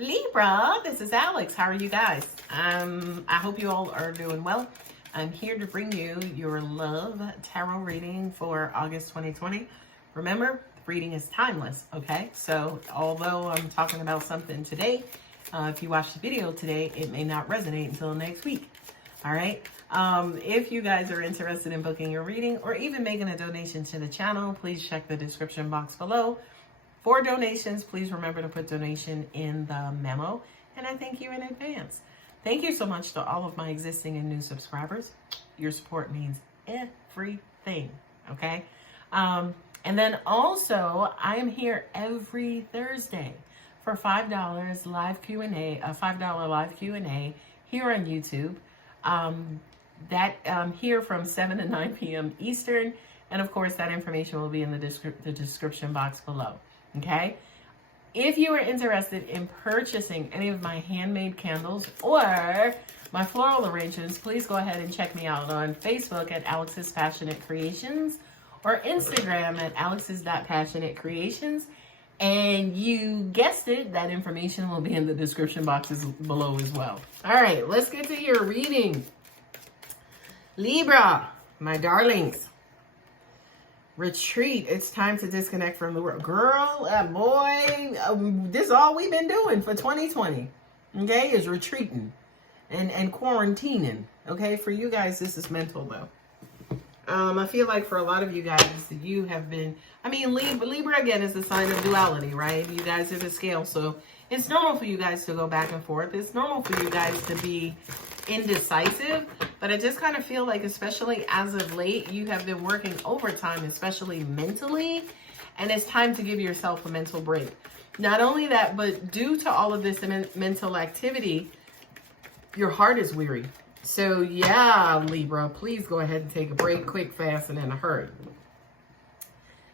Libra, this is Alex. How are you guys? I hope you all are doing well. I'm here to bring you your love tarot reading for August 2020. Remember, reading is timeless, okay? So although I'm talking about something today, if you watch the video today, it may not resonate until next week. All right. If you guys are interested in booking your reading or even making a donation to the channel, please check the description box below. For donations, please remember to put donation in the memo, and I thank you in advance. Thank you so much to all of my existing and new subscribers. Your support means everything, okay? And then also, I am here every Thursday for $5 live Q&A, a $5 live Q&A here on YouTube. Here from 7 to 9 p.m. Eastern, and of course, that information will be in the description box below. Okay, if you are interested in purchasing any of my handmade candles or my floral arrangements, please go ahead and check me out on Facebook at Alex's Passionate Creations or Instagram at alex's.passionate creations. And you guessed it, that information will be in the description boxes below as well. All right, let's get to your reading. Libra, my darlings. Retreat. It's time to disconnect from the world. Girl, boy, this is all we've been doing for 2020. Okay, is retreating and quarantining. Okay, for you guys, this is mental though. I feel like for a lot of you guys, you have been, Libra again is the sign of duality, right? You guys are the scale, so it's normal for you guys to go back and forth. It's normal for you guys to be indecisive, but I just kind of feel like, especially as of late, you have been working overtime, especially mentally, and it's time to give yourself a mental break. Not only that, but due to all of this mental activity, your heart is weary. So yeah, Libra, please go ahead and take a break, quick, fast, and in a hurry.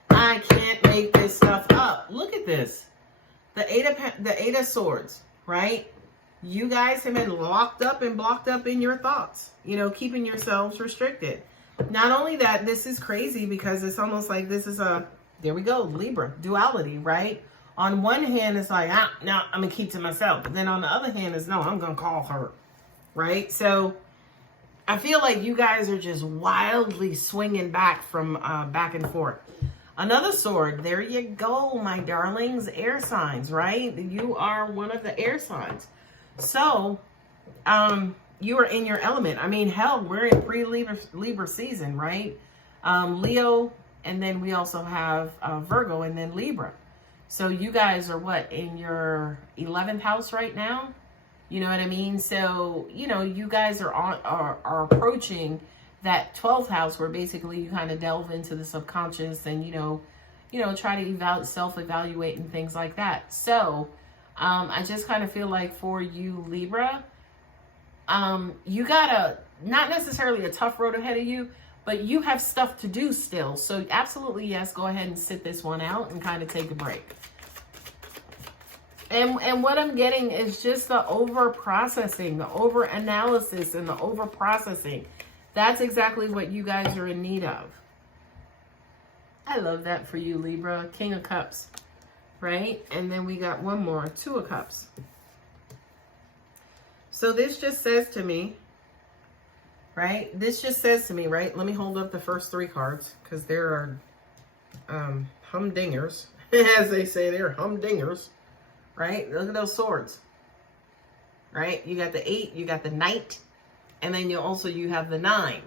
I can't make this stuff up. Look at this. The Eight of Swords, right? You guys have been locked up and blocked up in your thoughts, keeping yourselves restricted. Not only that, this is crazy because it's almost like this is there we go, Libra, duality, right? On one hand, it's like, no, I'm going to keep to myself. But then on the other hand is, no, I'm going to call her, right? So I feel like you guys are just wildly swinging back from back and forth. Another sword, there you go, my darlings, air signs, right? You are one of the air signs. So, you are in your element. Hell, we're in pre-Libra season, right? Leo, and then we also have Virgo, and then Libra. So you guys are what, in your 11th house right now? You know what I mean? So, you guys are approaching that 12th house where basically you kind of delve into the subconscious and, try to self-evaluate and things like that. So, I just kind of feel like for you, Libra, you got not necessarily a tough road ahead of you, but you have stuff to do still. So absolutely, yes, go ahead and sit this one out and kind of take a break. And what I'm getting is just the over-processing, the over-analysis and the over-processing. That's exactly what you guys are in need of. I love that for you, Libra. King of Cups. Right? And then we got one more, Two of Cups. So this just says to me, right? This just says to me, right? Let me hold up the first three cards because there are humdingers. As they say, they're humdingers. Right? Look at those swords. Right? You got the 8, you got the Knight, and then you have the 9.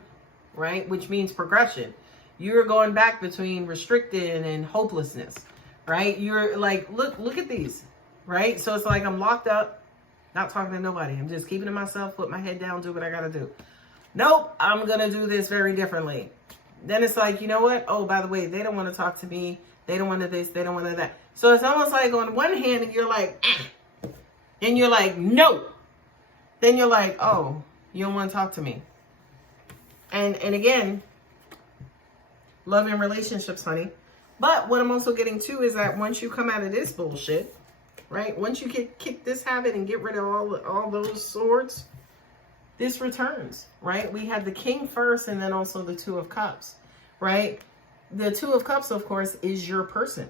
Right? Which means progression. You're going back between restricted and hopelessness. Right? You're like, look at these, right? So it's like I'm locked up, not talking to nobody. I'm just keeping to myself, put my head down, do what I got to do. Nope, I'm going to do this very differently. Then it's like, you know what? Oh, by the way, they don't want to talk to me. They don't want to this, they don't want to that. So it's almost like on one hand, and you're like, and you're like, no. Then you're like, oh, you don't want to talk to me. And again, love and relationships, honey. But what I'm also getting too is that once you come out of this bullshit, right? Once you kick this habit and get rid of all those swords, this returns, right? We had the King first and then also the Two of Cups, right? The Two of Cups, of course, is your person.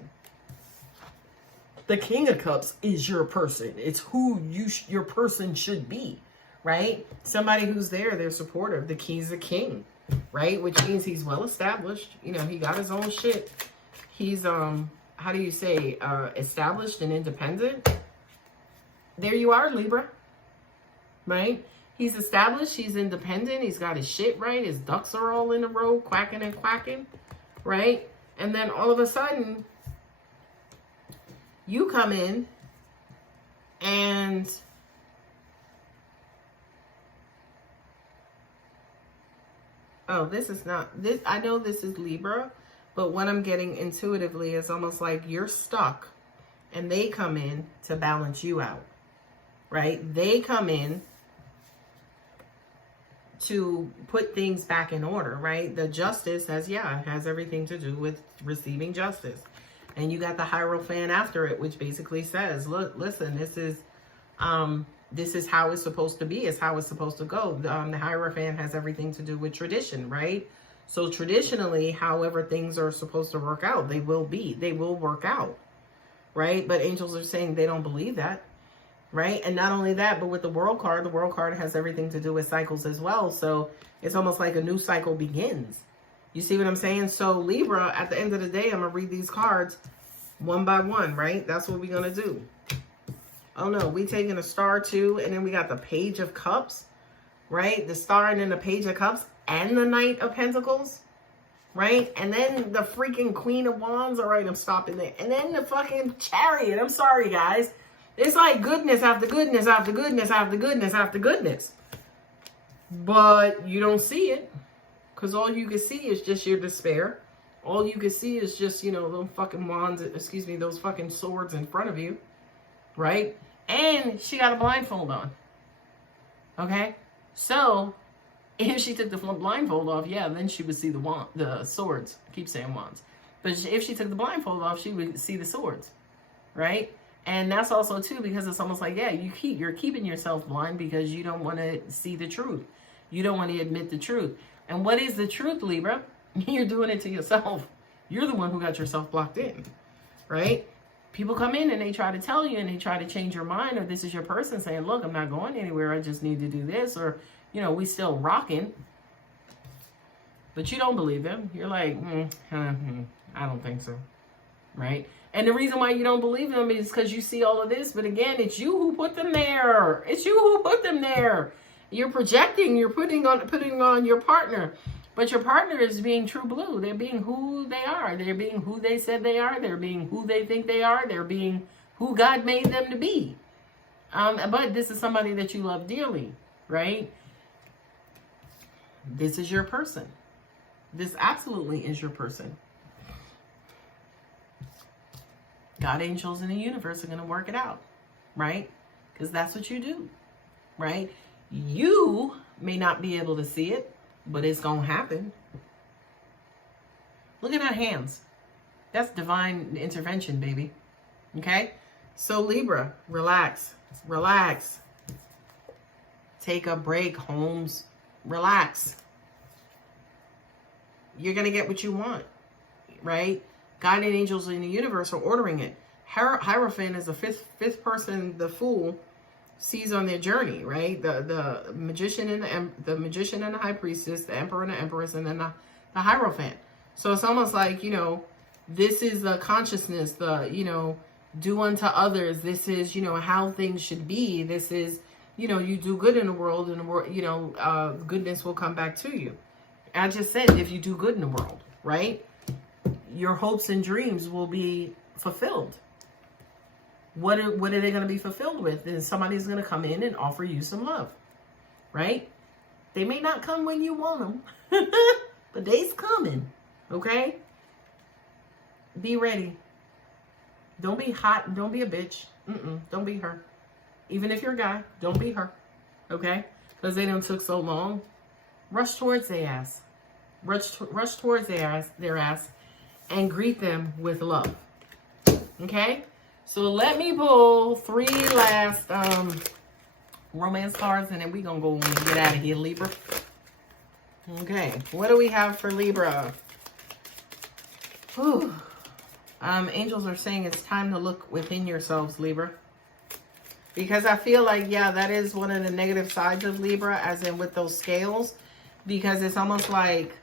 The King of Cups is your person. It's who your person should be, right? Somebody who's there, they're supportive. The King's the king, right? Which means he's well established. You know, he got his own shit. He's, how do you say, established and independent. There you are, Libra, right? He's established, he's independent, he's got his shit right, his ducks are all in a row, quacking and quacking, right? And then all of a sudden, you come in and oh, this is not, this. I know this is Libra, but what I'm getting intuitively is almost like you're stuck and they come in to balance you out, right? They come in to put things back in order, right? The justice has everything to do with receiving justice. And you got the Hierophant after it, which basically says, look, listen, this is how it's supposed to be. It's how it's supposed to go. The Hierophant has everything to do with tradition, right? So traditionally, however things are supposed to work out, they will work out, right? But angels are saying they don't believe that. Right? And not only that, but with the world card has everything to do with cycles as well. So it's almost like a new cycle begins. You see what I'm saying? So Libra, at the end of the day, I'm going to read these cards one by one, right? That's what we're going to do. Oh no, we taking a star too. And then we got the Page of Cups, right? The star and then the Page of Cups and the Knight of Pentacles, right? And then the freaking Queen of Wands. All right, I'm stopping there. And then the fucking Chariot. I'm sorry, guys. It's like goodness after goodness after goodness after goodness after goodness. But you don't see it. Because all you can see is just your despair. All you can see is just, you know, those fucking wands, excuse me, those fucking swords in front of you. Right? And she got a blindfold on. Okay? So, if she took the blindfold off, yeah, then she would see the swords. I keep saying wands. But if she took the blindfold off, she would see the swords. Right? And that's also too, because it's almost like, yeah, you're keeping yourself blind because you don't want to see the truth. You don't want to admit the truth. And what is the truth, Libra? You're doing it to yourself. You're the one who got yourself blocked in, right? People come in and they try to tell you and they try to change your mind, or this is your person saying, look, I'm not going anywhere. I just need to do this, or, you know, we still rocking. But you don't believe them. You're like, I don't think so, right? And the reason why you don't believe them is because you see all of this. But again, it's you who put them there. It's you who put them there. You're projecting. You're putting on your partner. But your partner is being true blue. They're being who they are. They're being who they said they are. They're being who they think they are. They're being who God made them to be. But this is somebody that you love dearly, right? This is your person. This absolutely is your person. God, angels, and the universe are going to work it out, right? Because that's what you do, right? You may not be able to see it, but it's going to happen. Look at our hands. That's divine intervention, baby. Okay? So Libra, relax. Relax. Take a break, Holmes. Relax. You're going to get what you want, right? Guardian angels in the universe are ordering it. Hierophant is the fifth person the fool sees on their journey, right? The magician and the high priestess, the emperor and the empress, and then the Hierophant. So it's almost like, you know, this is the consciousness, you know, do unto others. This is, you know, how things should be. This is, you know, you do good in the world, and the world, you know, goodness will come back to you. I just said, if you do good in the world, right? Your hopes and dreams will be fulfilled. What are they going to be fulfilled with? And somebody's going to come in and offer you some love, right? They may not come when you want them, but they's coming, okay? Be ready. Don't be hot. Don't be a bitch. Don't be her. Even if you're a guy, don't be her, okay? Because they done took so long. Rush towards their ass. Rush towards their ass. And greet them with love. Okay? So let me pull 3 last romance cards, and then we're going to go and get out of here, Libra. Okay. What do we have for Libra? Whew. Angels are saying it's time to look within yourselves, Libra. Because I feel like, yeah, that is one of the negative sides of Libra, as in with those scales. Because it's almost like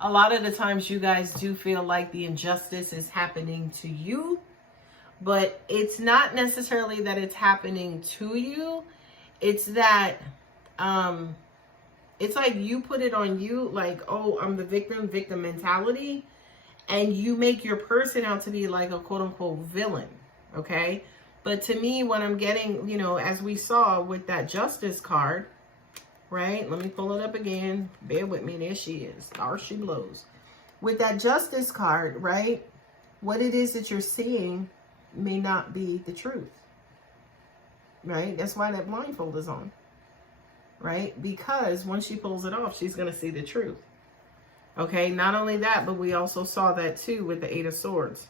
a lot of the times you guys do feel like the injustice is happening to you. But it's not necessarily that it's happening to you. It's that, it's like you put it on you, like, oh, I'm the victim mentality. And you make your person out to be like a quote unquote villain. Okay. But to me, what I'm getting, you know, as we saw with that Justice card, right? Let me pull it up again. Bear with me. There she is. There she blows. With that Justice card, right? What it is that you're seeing may not be the truth, right? That's why that blindfold is on, right? Because once she pulls it off, she's going to see the truth. Okay, not only that, but we also saw that too with the Eight of Swords.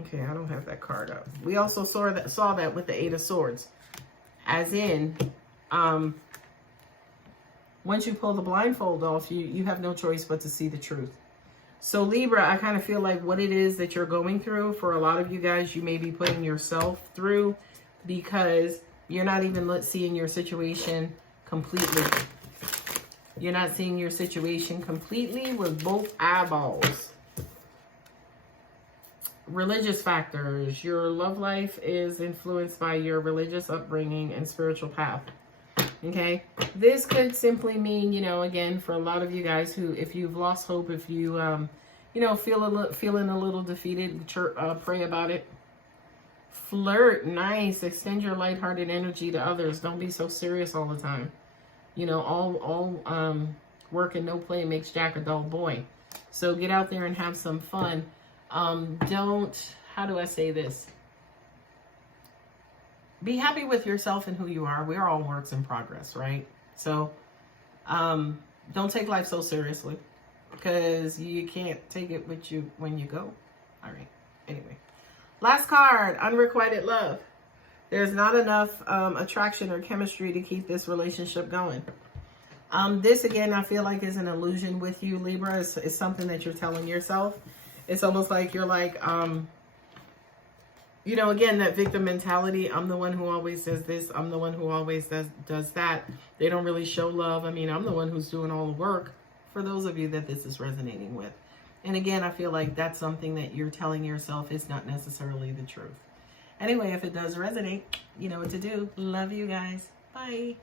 Okay, I don't have that card up. We also saw that with the Eight of Swords. As in, once you pull the blindfold off, you have no choice but to see the truth. So Libra, I kind of feel like what it is that you're going through, for a lot of you guys, you may be putting yourself through because you're not even seeing your situation completely. You're not seeing your situation completely with both eyeballs. Religious factors. Your love life is influenced by your religious upbringing and spiritual path. Okay. This could simply mean, you know, again, for a lot of you guys who, if you've lost hope, if you, you know, feeling a little defeated, pray about it. Flirt. Nice. Extend your lighthearted energy to others. Don't be so serious all the time. You know, all work and no play makes Jack a dull boy. So get out there and have some fun. Don't, how do I say this? Be happy with yourself and who you are. We're all works in progress, right? So, don't take life so seriously because you can't take it with you when you go. All right. Anyway, last card, unrequited love. There's not enough attraction or chemistry to keep this relationship going. This, again, I feel like is an illusion with you, Libra. It's something that you're telling yourself. It's almost like you're like, you know, again, that victim mentality. I'm the one who always does this. I'm the one who always does that. They don't really show love. I mean, I'm the one who's doing all the work, for those of you that this is resonating with. And again, I feel like that's something that you're telling yourself is not necessarily the truth. Anyway, if it does resonate, you know what to do. Love you guys. Bye.